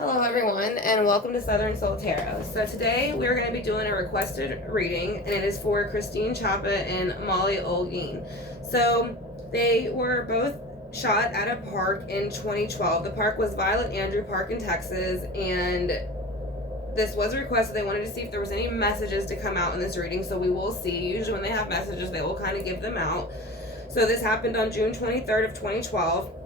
Hello everyone and welcome to Southern Soul Tarot. So today we're going to be doing a requested reading and it is for Kristene, Chapa, and Mollie Olgin. So they were both shot at a park in 2012. The park was Violet Andrew Park in Texas, and this was requested. They wanted to see if there was any messages to come out in this reading, so we will see. Usually when they have messages they will kind of give them out. So this happened on June 23rd of 2012.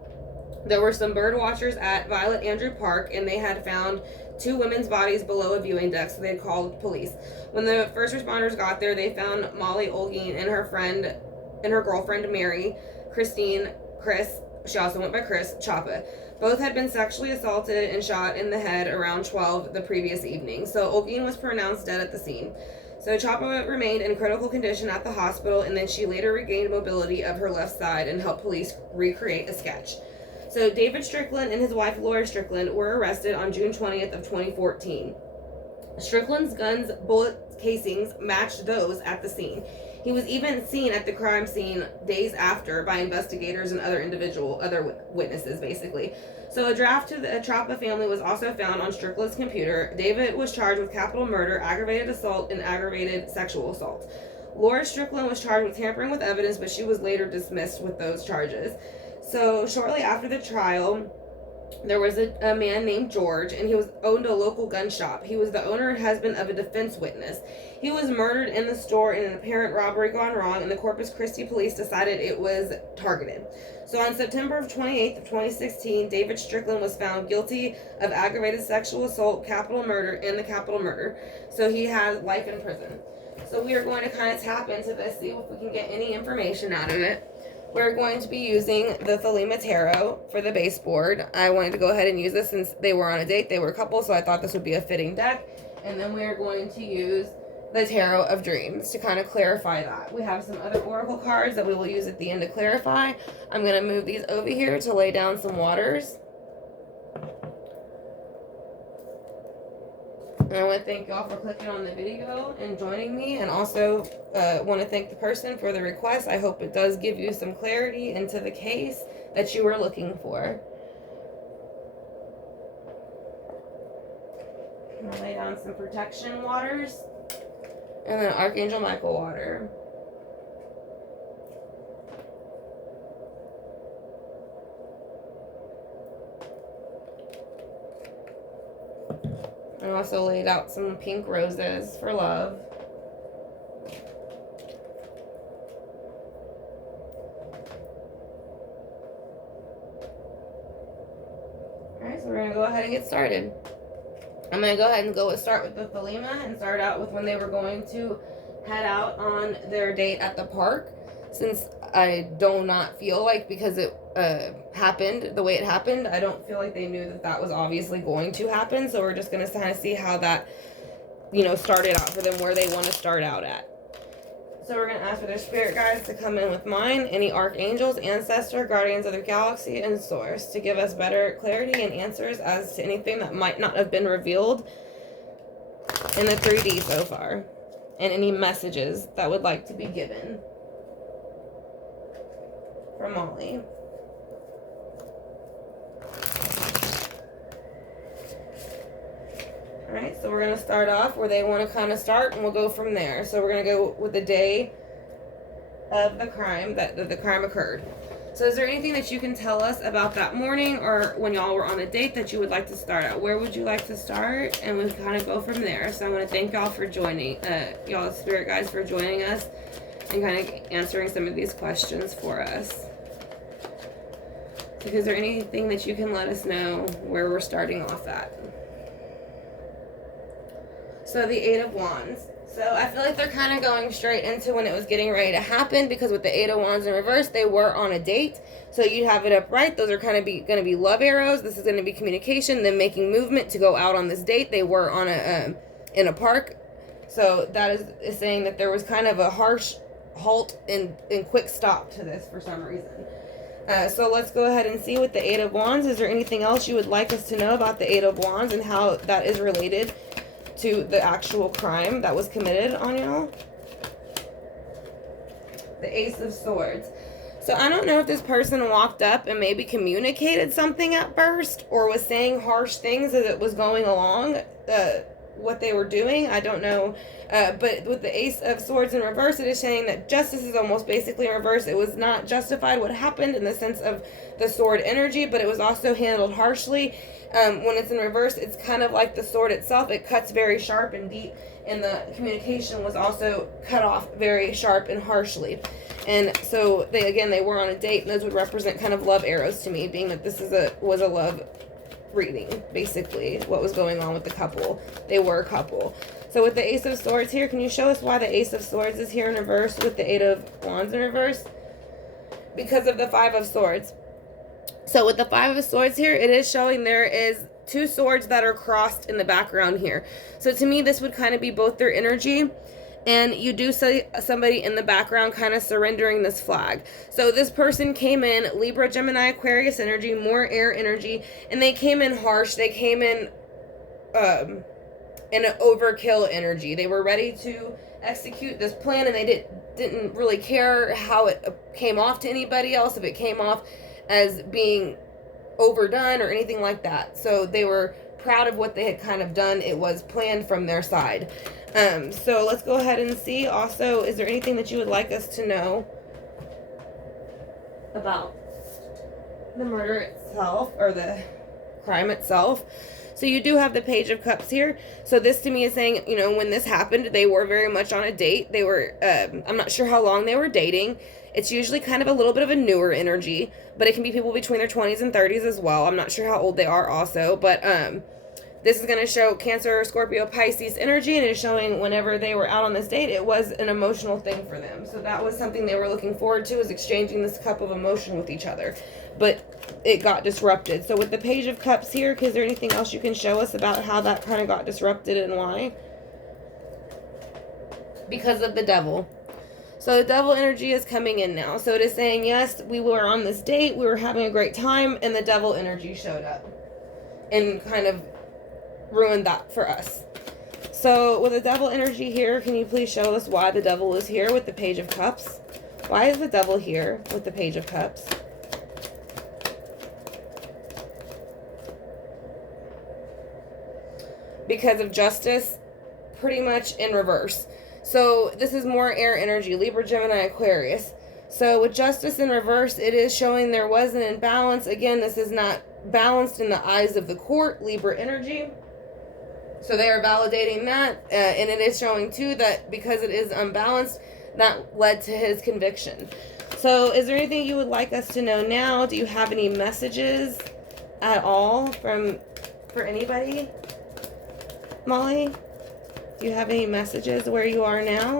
There were some bird watchers at Violet Andrew Park, and they had found two women's bodies below a viewing deck, so they had called police. When the first responders got there, they found Mollie Olgin and her girlfriend Mary, Chris, she also went by Chris, Chapa. Both had been sexually assaulted and shot in the head around 12 the previous evening. So Olgin was pronounced dead at the scene. So Chapa remained in critical condition at the hospital, and then she later regained mobility of her left side and helped police recreate a sketch. So David Strickland and his wife Laura Strickland were arrested on June 20th of 2014. Strickland's gun's bullet casings matched those at the scene. He was even seen at the crime scene days after by investigators and other witnesses, basically. So a draft to the Chapa family was also found on Strickland's computer. David was charged with capital murder, aggravated assault, and aggravated sexual assault. Laura Strickland was charged with tampering with evidence, but she was later dismissed with those charges. So shortly after the trial, there was a man named George, and he owned a local gun shop. He was the owner and husband of a defense witness. He was murdered in the store in an apparent robbery gone wrong, and the Corpus Christi police decided it was targeted. So on September 28th of 2016, David Strickland was found guilty of aggravated sexual assault, capital murder, and the capital murder. So he has life in prison. So we are going to kind of tap into this, see if we can get any information out of it. We're going to be using the Thelema Tarot for the baseboard. I wanted to go ahead and use this since they were on a date. They were a couple, so I thought this would be a fitting deck. And then we're going to use the Tarot of Dreams to kind of clarify that. We have some other oracle cards that we will use at the end to clarify. I'm going to move these over here to lay down some waters. And I want to thank y'all for clicking on the video and joining me, and also want to thank the person for the request. I hope it does give you some clarity into the case that you were looking for. I'm going to lay down some protection waters and then Archangel Michael water. I also laid out some pink roses for love. Alright, so we're going to go ahead and get started. I'm going to go ahead and start with the Thelema and start out with when they were going to head out on their date at the park. Since I do not feel like, because it happened the way it happened, I don't feel like they knew that that was obviously going to happen. So we're just going to kind of see how that, started out for them, where they want to start out at. So we're going to ask for their spirit guides to come in with mine, any archangels, ancestor, guardians of the galaxy, and source to give us better clarity and answers as to anything that might not have been revealed in the 3D so far, and any messages that would like to be given from Mollie. Alright, so we're going to start off where they want to kind of start, and we'll go from there. So we're going to go with the day of the crime, that the crime occurred. So is there anything that you can tell us about that morning or when y'all were on a date that you would like to start at? Where would you like to start? And we'll kind of go from there. So I want to thank y'all for joining, y'all spirit guides for joining us and kind of answering some of these questions for us. So is there anything that you can let us know where we're starting off at? So the Eight of Wands. So I feel like they're kind of going straight into when it was getting ready to happen, because with the Eight of Wands in reverse, they were on a date. So you have it upright. Those are kind of going to be love arrows. This is going to be communication, them making movement to go out on this date. They were on in a park. So that is saying that there was kind of a harsh halt and quick stop to this for some reason. So let's go ahead and see with the Eight of Wands. Is there anything else you would like us to know about the Eight of Wands and how that is related to the actual crime that was committed on y'all? The Ace of Swords. So I don't know if this person walked up and maybe communicated something at first, or was saying harsh things as it was going along, what they were doing. I don't know. But with the Ace of Swords in reverse, it is saying that justice is almost basically in reverse. It was not justified what happened in the sense of the sword energy, but it was also handled harshly. When it's in reverse, it's kind of like the sword itself. It cuts very sharp and deep, and the communication was also cut off very sharp and harshly. And so they were on a date, and those would represent kind of love arrows to me, being that this was a love reading, basically, what was going on with the couple. They were a couple. So with the Ace of Swords here, can you show us why the Ace of Swords is here in reverse with the Eight of Wands in reverse? Because of the Five of Swords. So with the Five of Swords here, it is showing there is two swords that are crossed in the background here. So to me, this would kind of be both their energy, and you do see somebody in the background kind of surrendering this flag. So this person came in Libra, Gemini, Aquarius energy, more air energy, and they came in harsh. They came in an overkill energy. They were ready to execute this plan, and they didn't really care how it came off to anybody else, if it came off as being overdone or anything like that. So they were proud of what they had kind of done. It was planned from their side. So let's go ahead and see. Also, is there anything that you would like us to know about the murder itself or the crime itself? So you do have the Page of Cups here. So this to me is saying, you know, when this happened, they were very much on a date. They were, I'm not sure how long they were dating. It's usually kind of a little bit of a newer energy, but it can be people between their 20s and 30s as well. I'm not sure how old they are also, but this is going to show Cancer, Scorpio, Pisces energy, and it is showing whenever they were out on this date, it was an emotional thing for them. So that was something they were looking forward to, is exchanging this cup of emotion with each other. But it got disrupted. So with the Page of Cups here, is there anything else you can show us about how that kind of got disrupted and why? Because of the Devil. So the Devil energy is coming in now. So it is saying, yes, we were on this date, we were having a great time, and the Devil energy showed up and kind of ruined that for us. So with the Devil energy here, can you please show us why the Devil is here with the Page of Cups? Why is the Devil here with the Page of Cups? Because of justice, pretty much in reverse. So this is more air energy, Libra, Gemini, Aquarius. So with justice in reverse, it is showing there was an imbalance. Again, this is not balanced in the eyes of the court, Libra energy. So they are validating that. And it is showing too that because it is unbalanced, that led to his conviction. So is there anything you would like us to know now? Do you have any messages at all for anybody? Mollie? Do you have any messages where you are now?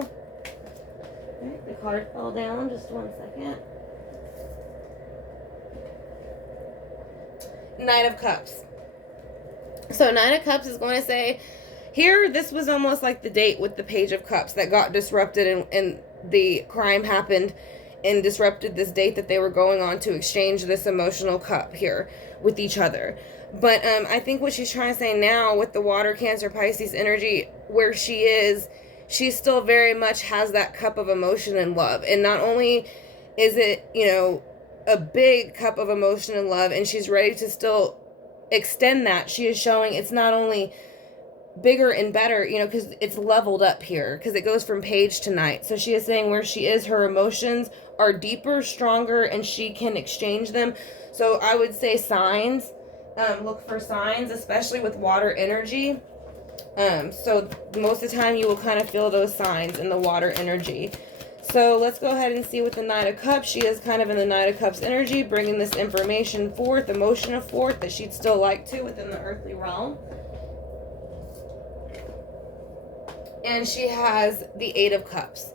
Okay, the card fell down. Just 1 second. Knight of Cups. So Knight of Cups is going to say, here, this was almost like the date with the Page of Cups that got disrupted, and the crime happened and disrupted this date that they were going on to exchange this emotional cup here with each other. But I think what she's trying to say now with the Water, Cancer, Pisces energy, where she is, she still very much has that cup of emotion and love. And not only is it, you know, a big cup of emotion and love, and she's ready to still extend that, she is showing it's not only bigger and better, you know, because it's leveled up here, because it goes from Page to Knight. So she is saying where she is, her emotions are deeper, stronger, and she can exchange them. So I would say signs. Look for signs, especially with water energy. So most of the time you will kind of feel those signs in the water energy. So let's go ahead and see with the Knight of Cups. She is kind of in the Knight of Cups energy, bringing this information forth, emotion forth that she'd still like to within the earthly realm. And she has the Eight of Cups.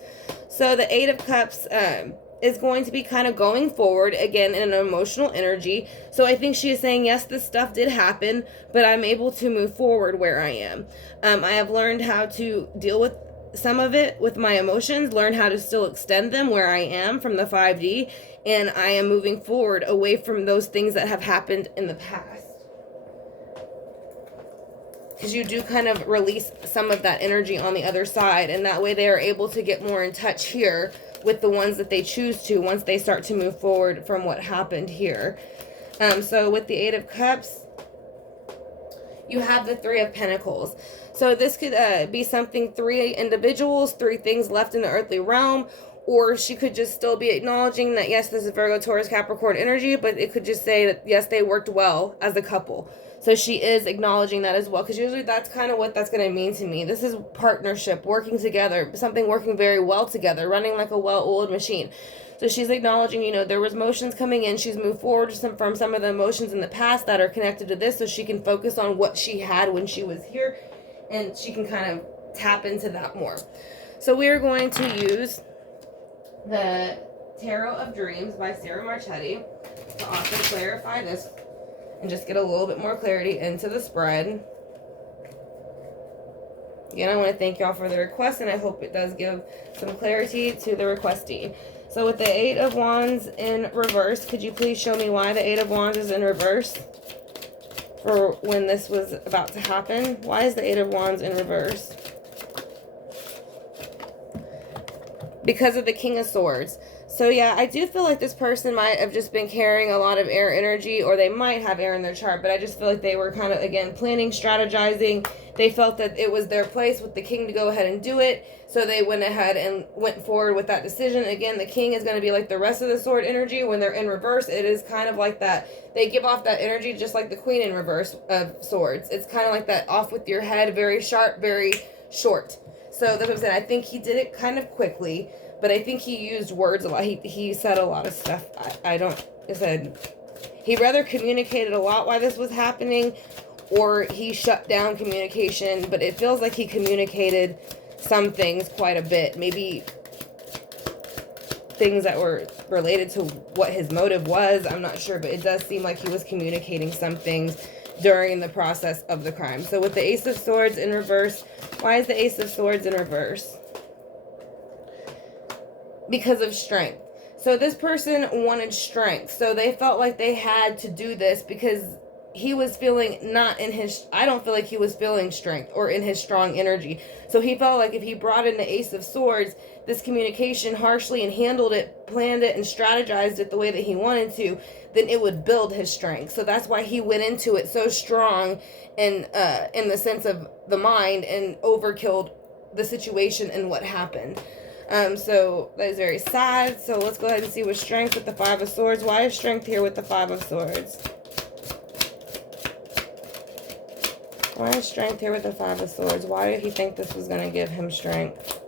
So the Eight of Cups is going to be kind of going forward again in an emotional energy. So I think she is saying, yes, this stuff did happen, but I'm able to move forward where I am. I have learned how to deal with some of it with my emotions, learn how to still extend them where I am from the 5D, and I am moving forward away from those things that have happened in the past. Because you do kind of release some of that energy on the other side, and that way they are able to get more in touch here with the ones that they choose to once they start to move forward from what happened here. So with the Eight of Cups, you have the Three of Pentacles. So this could be something, 3 individuals, 3 things left in the earthly realm, or she could just still be acknowledging that, yes, this is Virgo, Taurus, Capricorn energy, but it could just say that, yes, they worked well as a couple. So she is acknowledging that as well, because usually that's kind of what that's going to mean to me. This is partnership, working together, something working very well together, running like a well-oiled machine. So she's acknowledging, you know, there was emotions coming in. She's moved forward from some of the emotions in the past that are connected to this, so she can focus on what she had when she was here, and she can kind of tap into that more. So we are going to use the Tarot of Dreams by Sarah Marchetti to also clarify this and just get a little bit more clarity into the spread. Again, I want to thank y'all for the request, and I hope it does give some clarity to the requestee. So with the Eight of Wands in reverse, could you please show me why the Eight of Wands is in reverse for when this was about to happen? Why is the Eight of Wands in reverse? Because of the King of Swords. So yeah, I do feel like this person might have just been carrying a lot of air energy, or they might have air in their chart, but I just feel like they were kind of, again, planning, strategizing. They felt that it was their place with the King to go ahead and do it, so they went ahead and went forward with that decision. Again, the King is going to be like the rest of the sword energy. When they're in reverse, it is kind of like that. They give off that energy just like the Queen in reverse of swords. It's kind of like that off with your head, very sharp, very short. So that's what I'm saying. I think he did it kind of quickly, but I think he used words a lot. He said a lot of stuff. He rather communicated a lot why this was happening, or he shut down communication, but it feels like he communicated some things quite a bit. Maybe things that were related to what his motive was. I'm not sure, but it does seem like he was communicating some things during the process of the crime. So with the Ace of Swords in reverse, why is the Ace of Swords in reverse? Because of strength. So this person wanted strength. So they felt like they had to do this because he was feeling not in his, I don't feel like he was feeling strength or in his strong energy. So he felt like if he brought in the Ace of Swords, this communication harshly and handled it, planned it, and strategized it the way that he wanted to, then it would build his strength. So that's why he went into it so strong and in the sense of the mind, and overkilled the situation and what happened. So that is very sad. So let's go ahead and see with strength with the Five of Swords. Why is strength here with the Five of Swords? Why is strength here with the Five of Swords? Why did he think this was going to give him strength?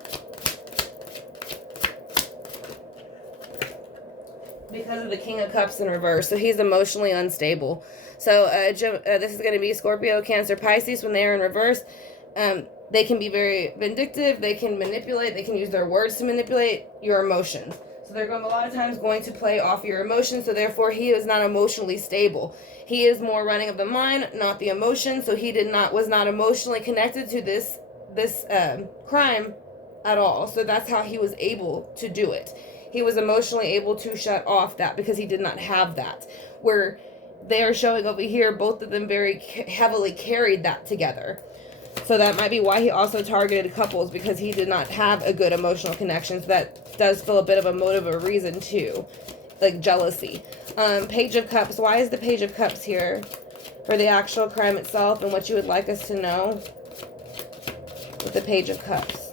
Because of the King of Cups in reverse. So he's emotionally unstable. So this is going to be Scorpio, Cancer, Pisces. When they are in reverse, they can be very vindictive. They can manipulate. They can use their words to manipulate your emotions. So they're going a lot of times going to play off your emotions. So therefore, he is not emotionally stable. He is more running of the mind, not the emotion. So he was not emotionally connected to this crime at all. So that's how he was able to do it. He was emotionally able to shut off that because he did not have that. Where they are showing over here, both of them very heavily carried that together. So that might be why he also targeted couples, because he did not have a good emotional connection. So that does feel a bit of a motive or reason too, like jealousy. Page of Cups. Why is the Page of Cups here for the actual crime itself and what you would like us to know with the Page of Cups?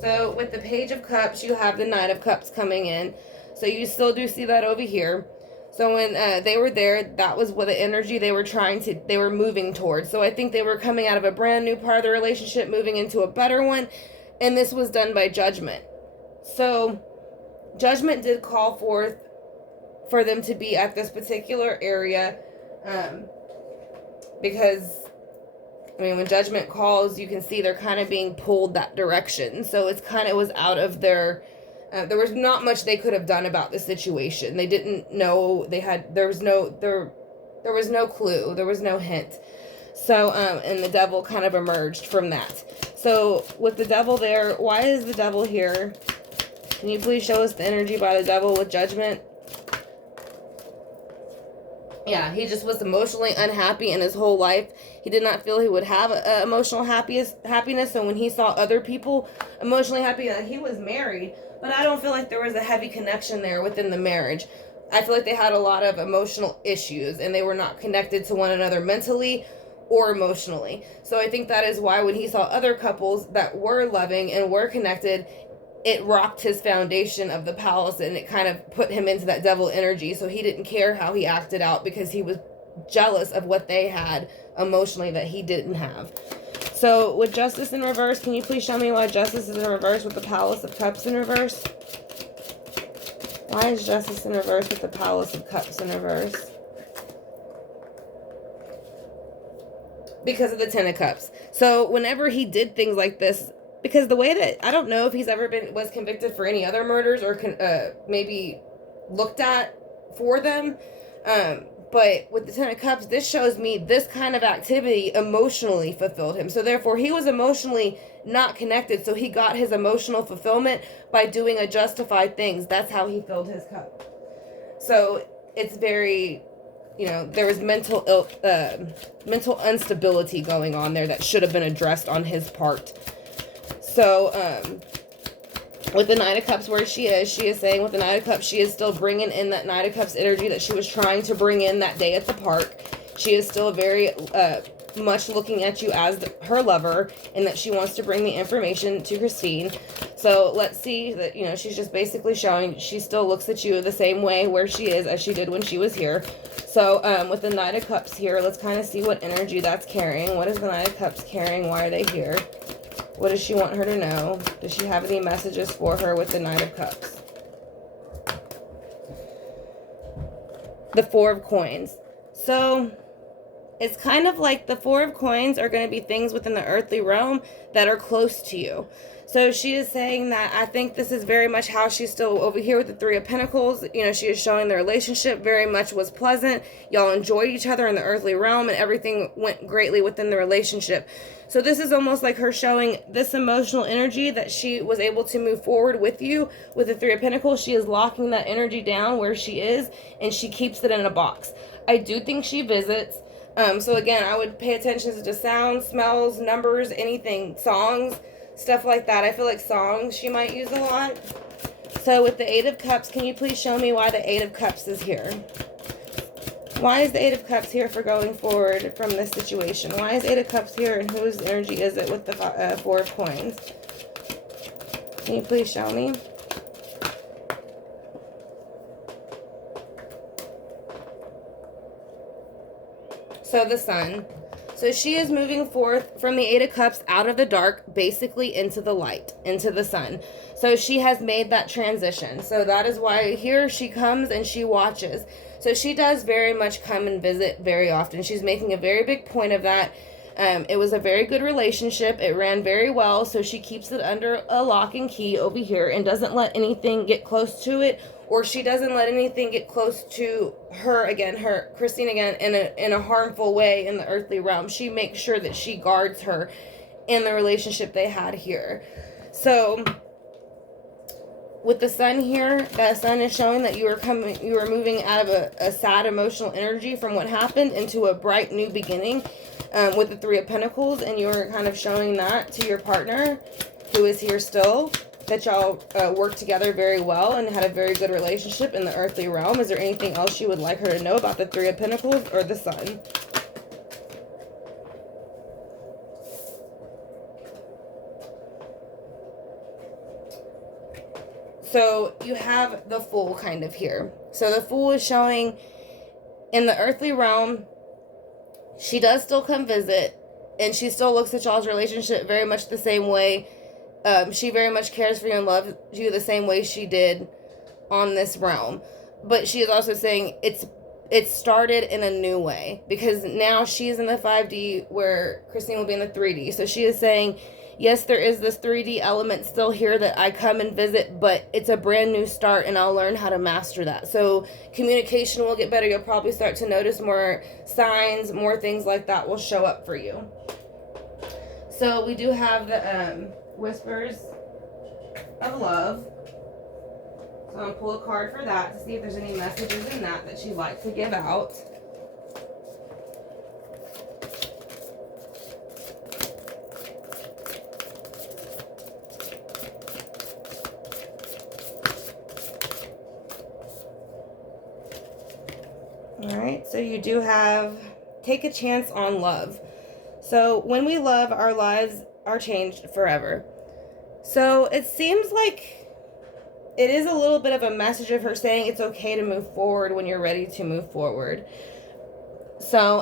So with the Page of Cups, you have the Knight of Cups coming in. So you still do see that over here. So when they were there, that was what the energy they were moving towards. So I think they were coming out of a brand new part of the relationship, moving into a better one. And this was done by judgment. So judgment did call forth for them to be at this particular area. Because, I mean, when judgment calls, you can see they're kind of being pulled that direction. So it's kind of was out of their... there was not much they could have done about the situation. They didn't know there was no clue. There was no hint. So, and the devil kind of emerged from that. So with the devil there, why is the devil here? Can you please show us the energy by the devil with judgment? Yeah, he just was emotionally unhappy in his whole life. He did not feel he would have emotional happiness. So when he saw other people emotionally happy, he was married, but I don't feel like there was a heavy connection there within the marriage. I feel like they had a lot of emotional issues and they were not connected to one another mentally or emotionally. So I think that is why when he saw other couples that were loving and were connected, it rocked his foundation of the palace and it kind of put him into that devil energy. So he didn't care how he acted out because he was jealous of what they had emotionally that he didn't have. So with Justice in reverse, can you please show me why Justice is in reverse with the Palace of Cups in reverse? Why is Justice in reverse with the Palace of Cups in reverse? Because of the Ten of Cups. So whenever he did things like this, because the way that, I don't know if he's ever was convicted for any other murders or maybe looked at for them. But with the Ten of Cups, this shows me this kind of activity emotionally fulfilled him. So therefore, he was emotionally not connected. So he got his emotional fulfillment by doing a justified things. That's how he filled his cup. So it's very, there was mental instability going on there that should have been addressed on his part. So, with the Knight of Cups where she is saying with the Knight of Cups, she is still bringing in that Knight of Cups energy that she was trying to bring in that day at the park. She is still very much looking at you as her lover and that she wants to bring the information to Kristene. So let's see that, she's just basically showing she still looks at you the same way where she is as she did when she was here. So with the Knight of Cups here, let's kind of see what energy that's carrying. What is the Knight of Cups carrying? Why are they here? What does she want her to know? Does she have any messages for her with the Knight of Cups? The Four of Coins. So it's kind of like the Four of Coins are going to be things within the earthly realm that are close to you. So she is saying that I think this is very much how she's still over here with the Three of Pentacles. She is showing the relationship very much was pleasant. Y'all enjoyed each other in the earthly realm and everything went greatly within the relationship. So this is almost like her showing this emotional energy that she was able to move forward with you with the Three of Pentacles. She is locking that energy down where she is and she keeps it in a box. I do think she visits. So again, I would pay attention to sounds, smells, numbers, anything, songs, stuff like that. I feel like songs she might use a lot. So with the Eight of Cups, can you please show me why the Eight of Cups is here? Why is the Eight of Cups here for going forward from this situation? Why is Eight of Cups here and whose energy is it with the Four of Coins? Can you please show me? So the Sun. So she is moving forth from the Eight of Cups out of the dark, basically into the light, into the sun. So she has made that transition. So that is why here she comes and she watches. So she does very much come and visit very often. She's making a very big point of that. It was a very good relationship. It ran very well. So she keeps it under a lock and key over here and doesn't let anything get close to it, or she doesn't let anything get close to her again, Kristene again, in a harmful way in the earthly realm. She makes sure that she guards her in the relationship they had here. So with the Sun here, the Sun is showing that you are moving out of a sad emotional energy from what happened into a bright new beginning with the Three of Pentacles, and you're kind of showing that to your partner who is here still, that y'all worked together very well and had a very good relationship in the earthly realm. Is there anything else you would like her to know about the Three of Pentacles or the Sun? So you have the Fool kind of here. So the Fool is showing in the earthly realm, she does still come visit, and she still looks at y'all's relationship very much the same way. She very much cares for you and loves you the same way she did on this realm. But she is also saying it started in a new way, because now she's in the 5D where Kristene will be in the 3D. So she is saying, yes, there is this 3D element still here that I come and visit, but it's a brand new start and I'll learn how to master that. So communication will get better. You'll probably start to notice more signs, more things like that will show up for you. So we do have the Whispers of Love. So I'm going to pull a card for that to see if there's any messages in that she'd like to give out. Alright, so you do have take a chance on love. So when we love, our lives are changed forever. So it seems like it is a little bit of a message of her saying it's okay to move forward when you're ready to move forward. So,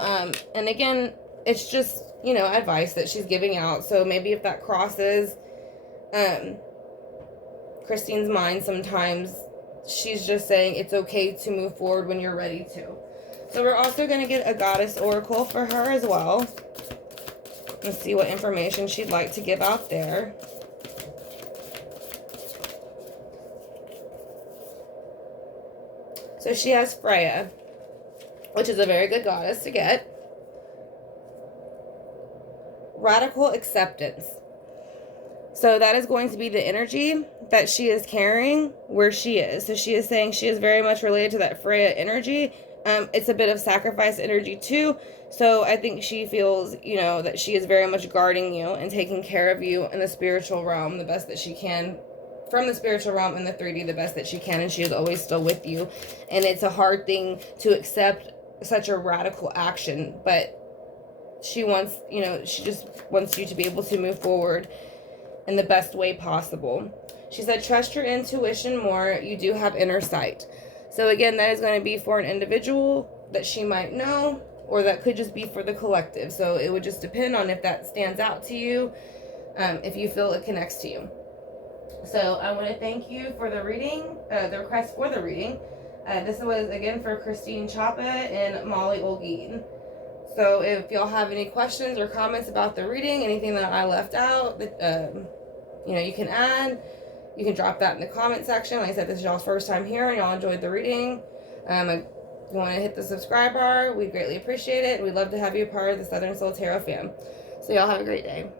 and again, it's just, you know, advice that she's giving out. So maybe if that crosses Kristene's mind sometimes, she's just saying it's okay to move forward when you're ready to. So we're also going to get a goddess oracle for her as well. Let's see what information she'd like to give out there. So she has Freya, which is a very good goddess to get. Radical acceptance. So that is going to be the energy that she is carrying where she is. So she is saying she is very much related to that Freya energy. It's a bit of sacrifice energy too. So I think she feels, you know, that she is very much guarding you and taking care of you in the spiritual realm the best that she can. From the spiritual realm in the 3D the best that she can, and she is always still with you. And it's a hard thing to accept such a radical action, but she wants, you know, she just wants you to be able to move forward in the best way possible. She said, trust your intuition more. You do have inner sight. So again, that is going to be for an individual that she might know, or that could just be for the collective. So it would just depend on if that stands out to you, if you feel it connects to you. So I want to thank you for the reading, the request for the reading. This was, again, for Kristene Chapa and Mollie Olgin. So if y'all have any questions or comments about the reading, anything that I left out, that you know, you can add. You can drop that in the comment section. Like I said, this is y'all's first time here and y'all enjoyed the reading. If you want to hit the subscribe bar, we greatly appreciate it. We'd love to have you a part of the Southern Soul Tarot fam. So y'all have a great day.